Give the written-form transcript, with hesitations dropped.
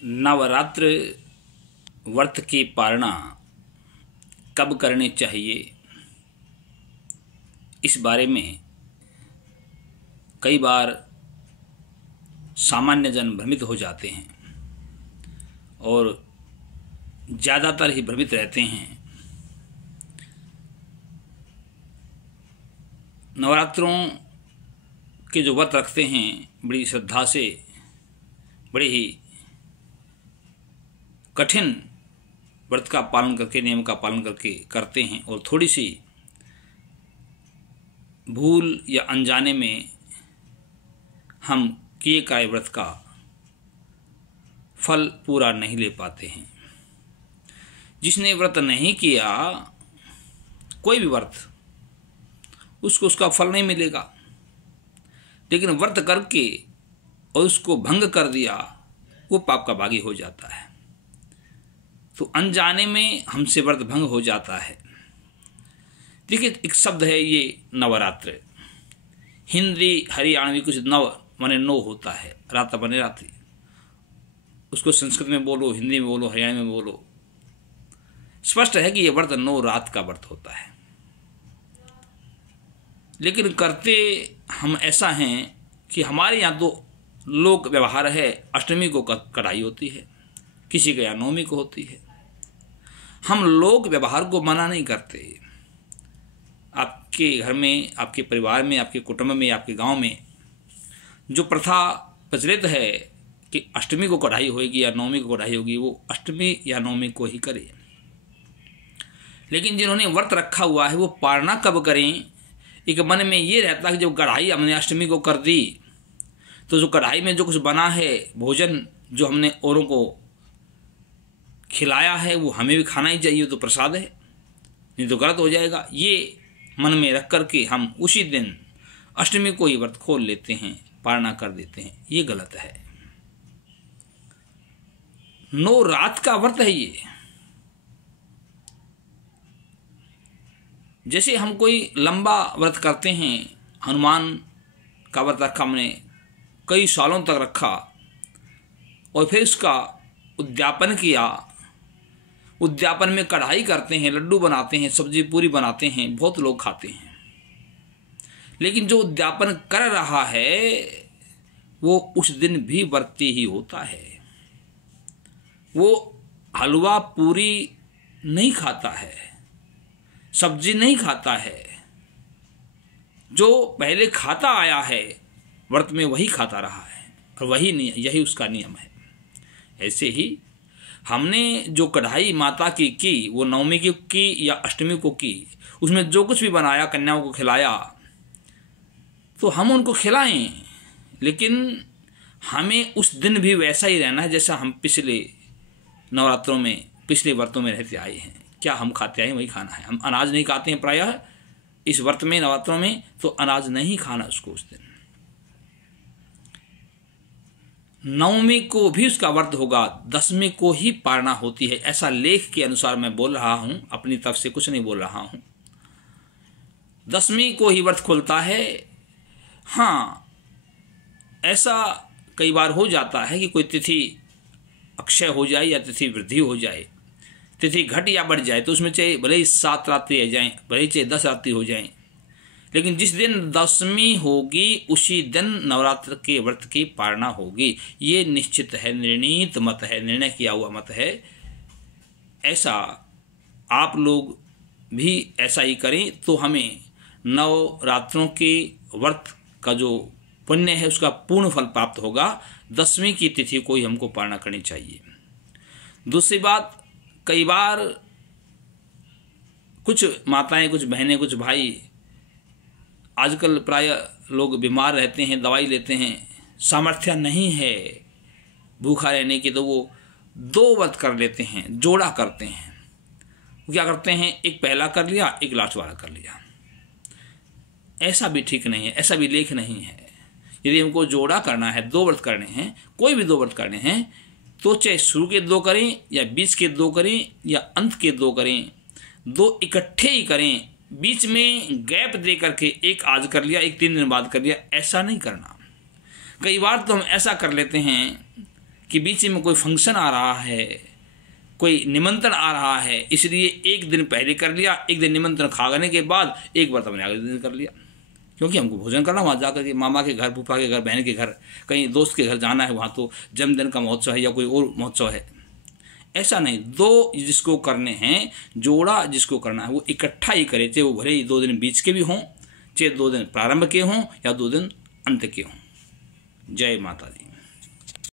नवरात्र व्रत की पालना कब करनी चाहिए, इस बारे में कई बार सामान्य जन भ्रमित हो जाते हैं और ज़्यादातर ही भ्रमित रहते हैं। नवरात्रों के जो व्रत रखते हैं बड़ी श्रद्धा से, बड़े ही कठिन व्रत का पालन करके, नियम का पालन करके करते हैं और थोड़ी सी भूल या अनजाने में हम किए गए व्रत का फल पूरा नहीं ले पाते हैं। जिसने व्रत नहीं किया, कोई भी व्रत, उसको उसका फल नहीं मिलेगा, लेकिन व्रत करके और उसको भंग कर दिया, वो पाप का भागी हो जाता है। तो अनजाने में हमसे व्रत भंग हो जाता है। देखिए, एक शब्द है ये नवरात्र, हिंदी हरियाणवी कुछ नव माने 9 होता है, रात बने रात्रि। उसको संस्कृत में बोलो, हिंदी में बोलो, हरियाणवी में बोलो, स्पष्ट है कि यह व्रत 9 रात का व्रत होता है। लेकिन करते हम ऐसा हैं कि हमारे यहाँ तो लोक व्यवहार है, अष्टमी को कढ़ाई होती है, किसी के यहाँ नवमी को होती है। हम लोक व्यवहार को मना नहीं करते। आपके घर में, आपके परिवार में, आपके कुटुंब में, आपके गांव में जो प्रथा प्रचलित है कि अष्टमी को कढ़ाई होगी या नवमी को कढ़ाई होगी, वो अष्टमी या नवमी को ही करें। लेकिन जिन्होंने व्रत रखा हुआ है वो पालना कब करें, एक मन में ये रहता है कि जब कढ़ाई हमने अष्टमी को कर दी तो जो कढ़ाई में जो कुछ बना है, भोजन जो हमने औरों को खिलाया है, वो हमें भी खाना ही चाहिए, तो प्रसाद है, नहीं तो गलत हो जाएगा। ये मन में रख करके हम उसी दिन अष्टमी को ही व्रत खोल लेते हैं, पालना कर देते हैं। ये गलत है। 9 रात का व्रत है ये। जैसे हम कोई लंबा व्रत करते हैं, हनुमान का व्रत रखा हमने, कई सालों तक रखा और फिर उसका उद्यापन किया। उद्यापन में कढ़ाई करते हैं, लड्डू बनाते हैं, सब्जी पूरी बनाते हैं, बहुत लोग खाते हैं। लेकिन जो उद्यापन कर रहा है वो उस दिन भी व्रती ही होता है। वो हलवा पूरी नहीं खाता है, सब्जी नहीं खाता है। जो पहले खाता आया है व्रत में, वही खाता रहा है और वही यही उसका नियम है। ऐसे ही हमने जो कढ़ाई माता की वो नवमी की या अष्टमी को की, उसमें जो कुछ भी बनाया, कन्याओं को खिलाया, तो हम उनको खिलाएं, लेकिन हमें उस दिन भी वैसा ही रहना है जैसा हम पिछले नवरात्रों में, पिछले व्रतों में रहते आए हैं। क्या हम खाते आए वही खाना है। हम अनाज नहीं खाते हैं प्रायः इस व्रत में, नवरात्रों में, तो अनाज नहीं खाना उसको उस दिन। नवमी को भी उसका व्रत होगा, 10वीं को ही पालना होती है। ऐसा लेख के अनुसार मैं बोल रहा हूं, अपनी तरफ से कुछ नहीं बोल रहा हूं। 10वीं को ही व्रत खुलता है। हाँ, ऐसा कई बार हो जाता है कि कोई तिथि अक्षय हो जाए या तिथि वृद्धि हो जाए, तिथि घट या बढ़ जाए, तो उसमें चाहे भले ही 7 रात्रि रह जाएं, भले ही चाहे 10 रात्रि हो जाएं, लेकिन जिस दिन 10वीं होगी उसी दिन नवरात्र के व्रत की पालना होगी। ये निश्चित है, निर्णीत मत है, निर्णय किया हुआ मत है। ऐसा आप लोग भी ऐसा ही करें तो हमें नवरात्रों के व्रत का जो पुण्य है उसका पूर्ण फल प्राप्त होगा। 10वीं की तिथि को ही हमको पालना करनी चाहिए। दूसरी बात, कई बार कुछ माताएं, कुछ बहनें, कुछ भाई, आजकल प्राय लोग बीमार रहते हैं, दवाई लेते हैं, सामर्थ्य नहीं है भूखा रहने की, तो वो 2 व्रत कर लेते हैं, जोड़ा करते हैं। वो क्या करते हैं, एक पहला कर लिया, एक लास्ट वाला कर लिया। ऐसा भी ठीक नहीं है, ऐसा भी लेख नहीं है। यदि हमको जोड़ा करना है, 2 व्रत करने हैं, कोई भी 2 व्रत करने हैं, तो चाहे शुरू के 2 करें या बीच के 2 करें या अंत के 2 करें, 2 इकट्ठे ही करें। बीच में गैप दे करके एक आज कर लिया, एक 3 दिन बाद कर लिया, ऐसा नहीं करना। कई बार तो हम ऐसा कर लेते हैं कि बीच में कोई फंक्शन आ रहा है, कोई निमंत्रण आ रहा है, इसलिए एक दिन पहले कर लिया, एक दिन निमंत्रण खाने के बाद एक व्रत हमने अगले दिन कर लिया, क्योंकि हमको भोजन करना वहाँ जाकर के, मामा के घर, फूफा के घर, बहन के घर, कहीं दोस्त के घर जाना है, वहाँ तो जन्मदिन का महोत्सव है या कोई और महोत्सव है। ऐसा नहीं, दो जिसको करने हैं, जोड़ा जिसको करना है वो इकट्ठा ही करे, चाहे वो भले ही 2 दिन बीच के भी हों, चाहे 2 दिन प्रारंभ के हों या 2 दिन अंत के हों। जय माता दी।